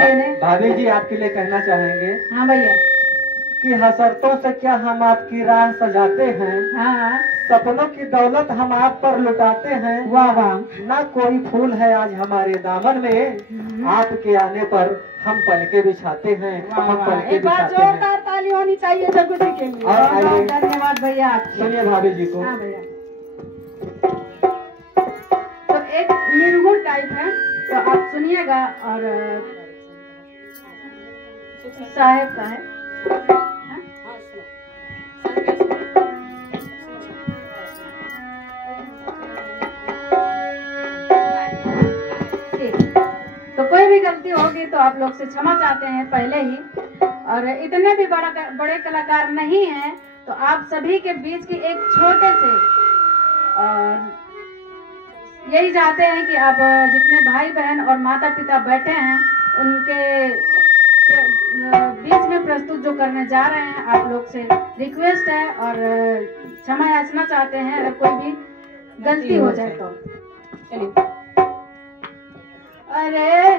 लेने। भाभी जी आपके लिए कहना चाहेंगे। हाँ भैया। कि हसरतों से क्या हम आपकी राह सजाते हैं। हाँ। सपनों की दौलत हम आप पर लुटाते हैं। वाह वाह। ना कोई फूल है आज हमारे दामन में, आपके आने पर हम पलके बिछाते हैं। हम पलके एक बार बिछाते हैं। जोरदार ताली होनी चाहिए जगुसी के लिए। और धन्यवाद भैया। सुनिए भाभी जी को। हाँ भैया। तो एक निर्गुण टाइप है, तो आप सुनिएगा। और साहेब का है। तो कोई भी गलती होगी तो आप लोग से क्षमा चाहते हैं पहले ही। और इतने भी बड़े कलाकार नहीं हैं, तो आप सभी के बीच की एक छोटे से और यही चाहते हैं कि आप जितने भाई बहन और माता पिता बैठे हैं उनके बीच में प्रस्तुत जो करने जा रहे हैं, आप लोग से रिक्वेस्ट है और क्षमा याचना चाहते हैं अगर कोई भी गलती हो जाए तो। चलिए। अरे